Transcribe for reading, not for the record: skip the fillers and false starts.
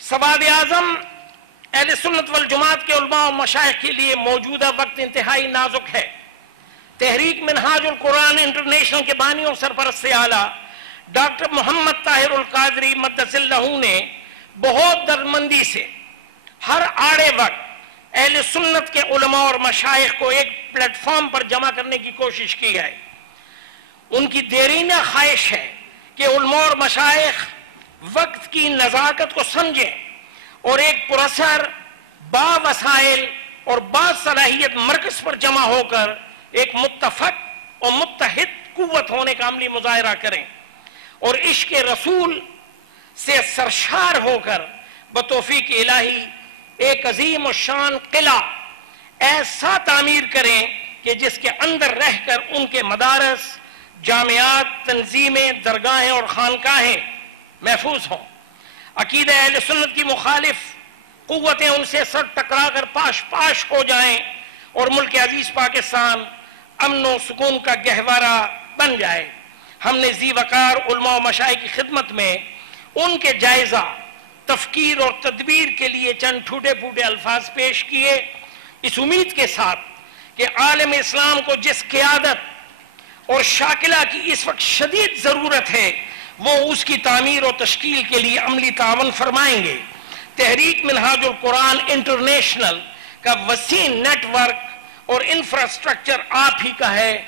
سواد اعظم اہل سنت والجماعت کے علماء و مشائخ کے لیے موجودہ وقت انتہائی نازک ہے۔ تحریک منہاج القرآن انٹرنیشنل کے بانی و سرپرست اعلیٰ ڈاکٹر محمد طاہر القادری مدث اللہ نے بہت درمندی سے ہر آڑے وقت اہل سنت کے علماء اور مشائخ کو ایک پلیٹ فارم پر جمع کرنے کی کوشش کی ہے۔ ان کی دیرینہ خواہش ہے کہ علماء اور مشائخ وقت کی نزاکت کو سمجھیں اور ایک پراثر با وسائل اور با صلاحیت مرکز پر جمع ہو کر ایک متفق اور متحد قوت ہونے کا عملی مظاہرہ کریں اور عشق رسول سے سرشار ہو کر بتوفیق الہی ایک عظیم و شان قلعہ ایسا تعمیر کریں کہ جس کے اندر رہ کر ان کے مدارس، جامعات، تنظیمیں، درگاہیں اور خانقاہیں محفوظ ہوں۔ عقیدہ اہل سنت کی مخالف قوتیں ان سے سر ٹکرا کر پاش پاش ہو جائیں اور ملک عزیز پاکستان امن و سکون کا گہوارہ بن جائے۔ ہم نے ذی وقار علماء و مشائخ کی خدمت میں ان کے جائزہ تفکیر اور تدبیر کے لیے چند ٹھوٹے پھوٹے الفاظ پیش کیے، اس امید کے ساتھ کہ عالم اسلام کو جس قیادت اور شاکلہ کی اس وقت شدید ضرورت ہے وہ اس کی تعمیر اور تشکیل کے لیے عملی تعاون فرمائیں گے۔ تحریک منہاج القرآن انٹرنیشنل کا وسیع نیٹ ورک اور انفراسٹرکچر آپ ہی کا ہے۔